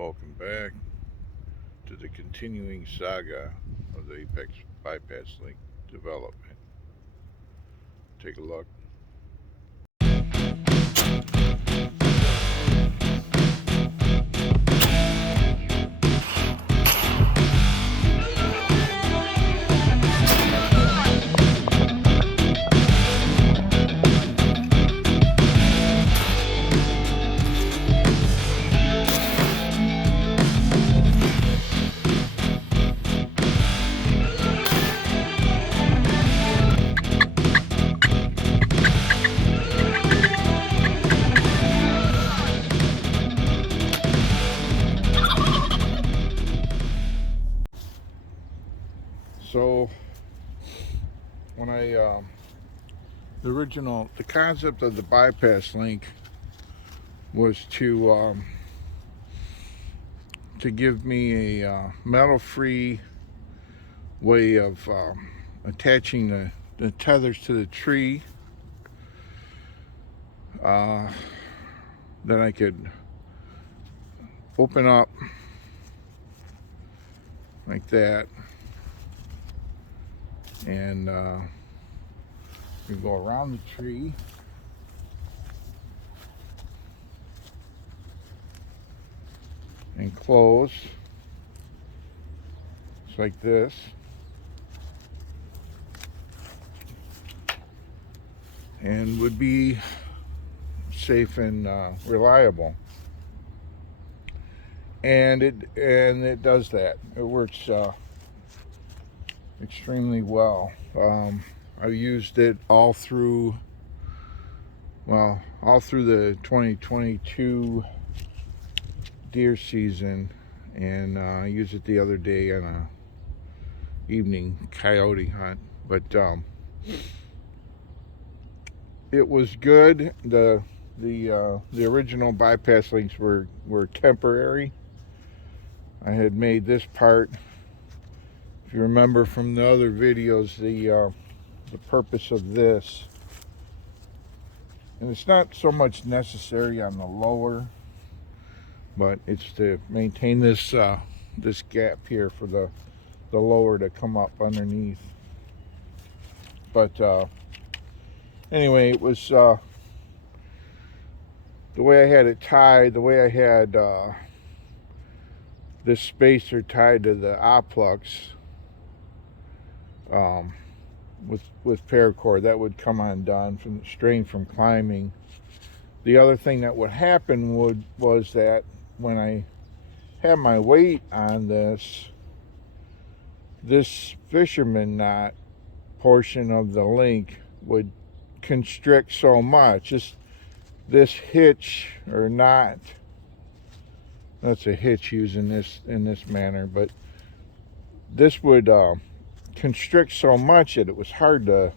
Welcome back to the continuing saga of the Apex Bypass Link development. Take a look. So, when the concept of the bypass link was to give me a metal-free way of attaching the tethers to the tree that I could open up like that, and we go around the tree and close. It's like this. And would be safe and reliable. And it does that. It works extremely well. I've used it all through the 2022 deer season, and I used it the other day on a evening coyote hunt. But it was good. The original bypass links were temporary. I had made this part. If you remember from the other videos, the purpose of this, and it's not so much necessary on the lower, but it's to maintain this this gap here for the lower to come up underneath. But anyway, it was the way I had it tied, the way I had this spacer tied to the oplux with paracord, that would come undone from the strain from climbing. The other thing that would happen was that when I had my weight on this fisherman knot portion of the link would constrict so much. This hitch or knot, that's a hitch used in this manner, but this would constrict so much that it was hard to,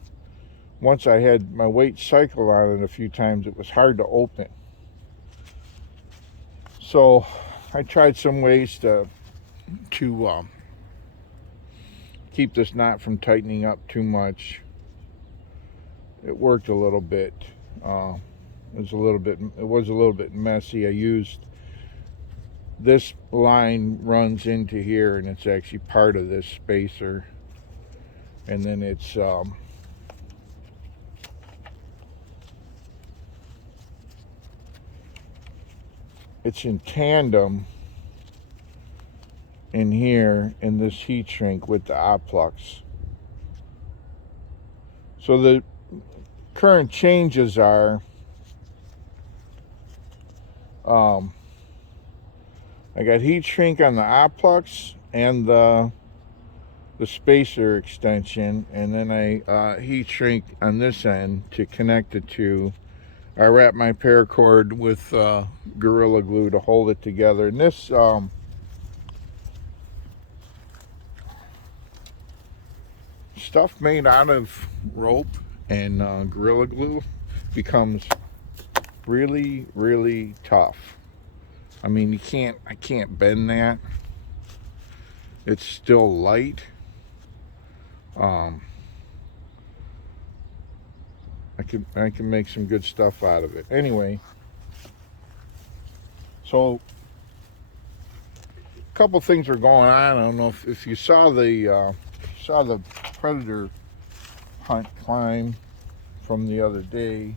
once I had my weight cycle on it a few times, it was hard to open. So I tried some ways to keep this knot from tightening up too much. It worked a little bit. It was a little bit messy. I used this line runs into here, and it's actually part of this spacer, and then it's in tandem in here in this heat shrink with the oplux. So the current changes are I got heat shrink on the oplux and the spacer extension, and then I heat shrink on this end to connect the two. I wrap my paracord with Gorilla Glue to hold it together, and this stuff made out of rope and Gorilla Glue becomes really, really tough. I mean, I can't bend that. It's still light. I can make some good stuff out of it. Anyway, so couple things are going on. I don't know if you saw the predator hunt climb from the other day.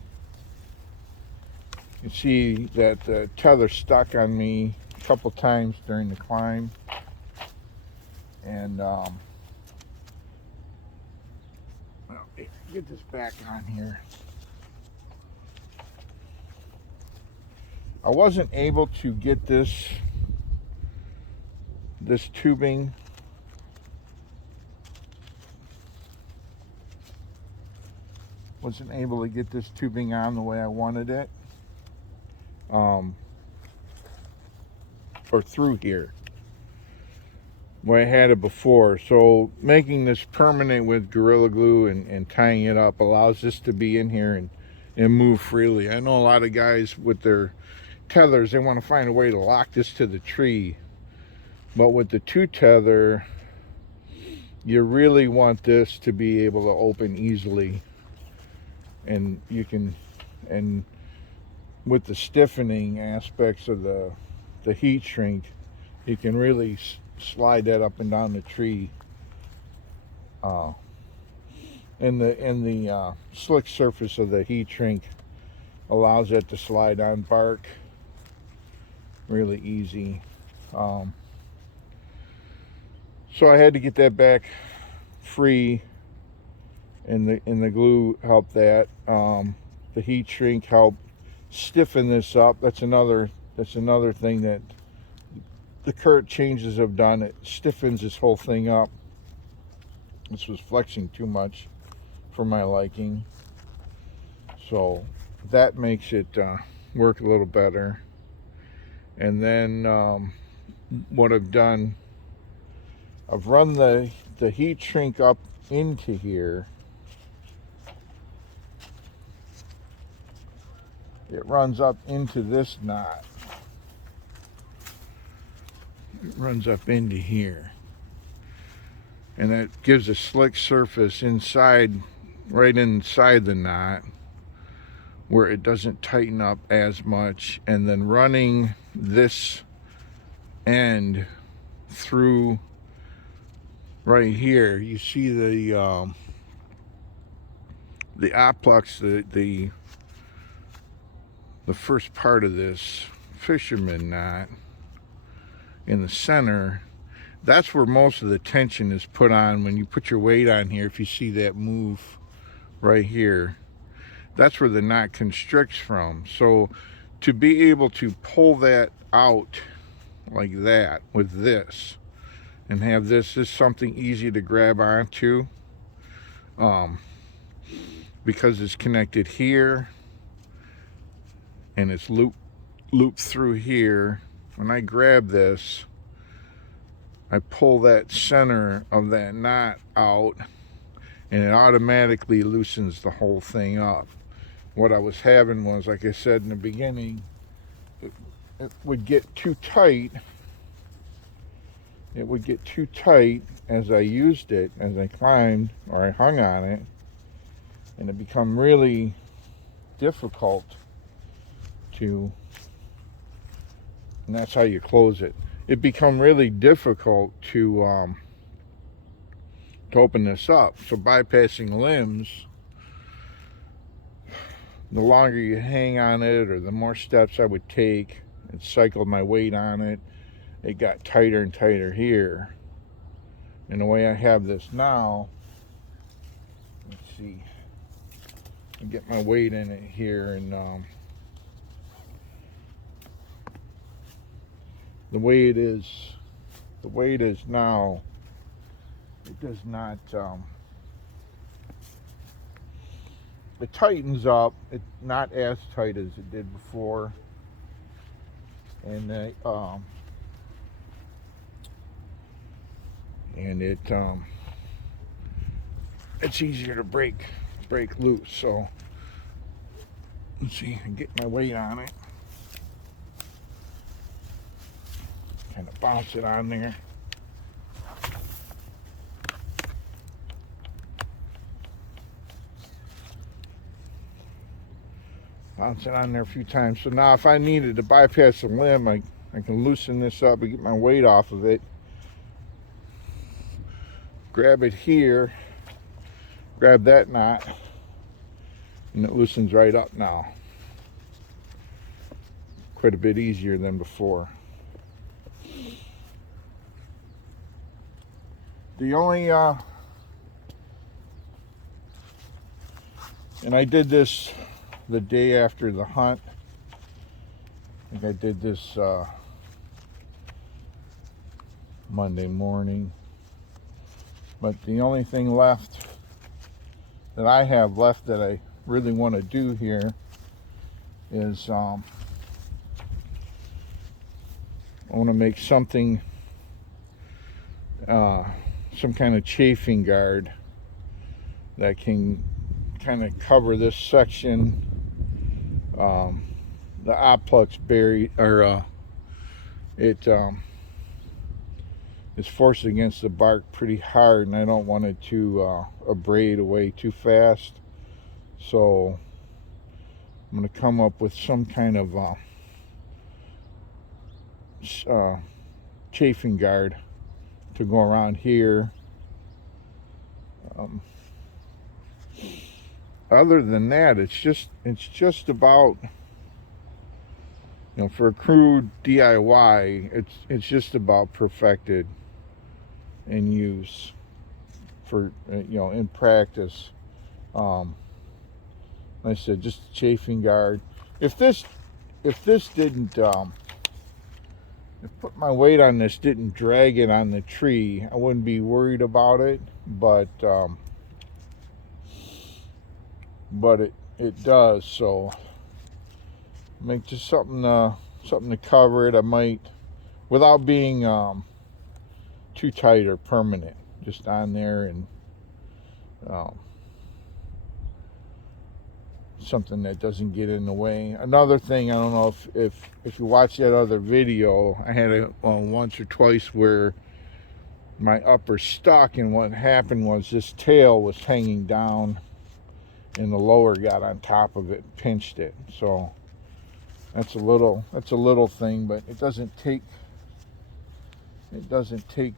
You see that the tether stuck on me a couple times during the climb, and well, get this back on here. I wasn't able to get this tubing on the way I wanted it, or through here where I had it before. So making this permanent with Gorilla Glue and tying it up allows this to be in here and move freely. I know a lot of guys with their tethers, they want to find a way to lock this to the tree, but with the 2 tether, you really want this to be able to open easily, and you can, and with the stiffening aspects of the heat shrink, you can really slide that up and down the tree. And the slick surface of the heat shrink allows it to slide on bark really easy. So I had to get that back free, and the glue helped that. The heat shrink helped stiffen this up. That's another thing that the current changes have done. It stiffens this whole thing up. This was flexing too much for my liking, so that makes it work a little better. And then what I've done, I've run the heat shrink up into here. It runs up into this knot. It runs up into here, and that gives a slick surface inside, right inside the knot, where it doesn't tighten up as much. And then running this end through right here, you see the oplux, the first part of this fisherman knot in the center. That's where most of the tension is put on when you put your weight on here. If you see that move right here, that's where the knot constricts from. So to be able to pull that out like that with this, and have this is something easy to grab onto, because it's connected here and it's looped through here. When I grab this, I pull that center of that knot out, and it automatically loosens the whole thing up. What I was having was, like I said in the beginning, it would get too tight. It would get too tight as I used it, as I climbed or I hung on it, and it become really difficult to, and that's how you close it. It become really difficult to open this up. So bypassing limbs, the longer you hang on it, or the more steps I would take and cycled my weight on it, it got tighter and tighter here. And the way I have this now, let's see, I get my weight in it here, and the way it is now, it does not, it tightens up. It's not as tight as it did before, and it's easier to break loose. So let's see, I get my weight on it, kind of bounce it on there. Bounce it on there a few times. So now if I needed to bypass a limb, I I can loosen this up and get my weight off of it. Grab it here, grab that knot, and it loosens right up now. Quite a bit easier than before. The only, and I did this the day after the hunt. I think I did this Monday morning. But the only thing left that I have left that I really want to do here is I want to make something, some kind of chafing guard that can kind of cover this section. The oplux buried, or it's forced against the bark pretty hard, and I don't want it to abrade away too fast. So I'm going to come up with some kind of chafing guard to go around here. Other than that, it's just about, you know, for a crude DIY, it's just about perfected in use for, you know, in practice. Like I said, just a chafing guard. If this didn't, if put my weight on this didn't drag it on the tree, I wouldn't be worried about it. But it does. So make just something to cover it. I might, without being too tight or permanent, just on there, and something that doesn't get in the way. Another thing, I don't know if you watch that other video, I had it once or twice where my upper stuck, and what happened was this tail was hanging down and the lower got on top of it and pinched it. So that's a little thing, but it doesn't take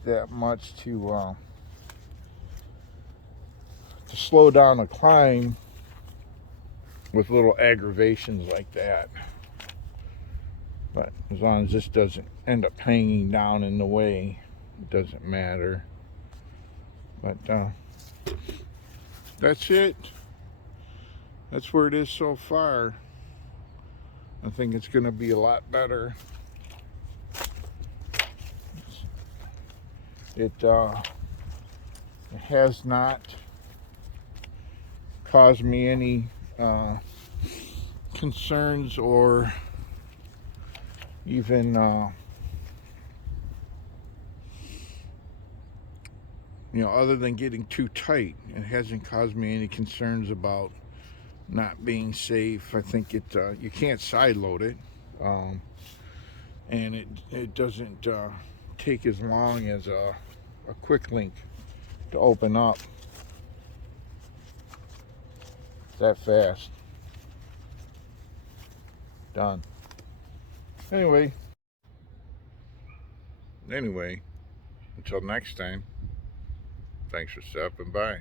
that much to slow down a climb with little aggravations like that. But as long as this doesn't end up hanging down in the way, it doesn't matter. But that's it. That's where it is so far. I think it's going to be a lot better. It has not caused me any concerns, or even you know, other than getting too tight. It hasn't caused me any concerns about not being safe. I think it you can't side load it, and it doesn't take as long as a quick link to open up that fast. Done. Anyway, until next time, thanks for stopping by.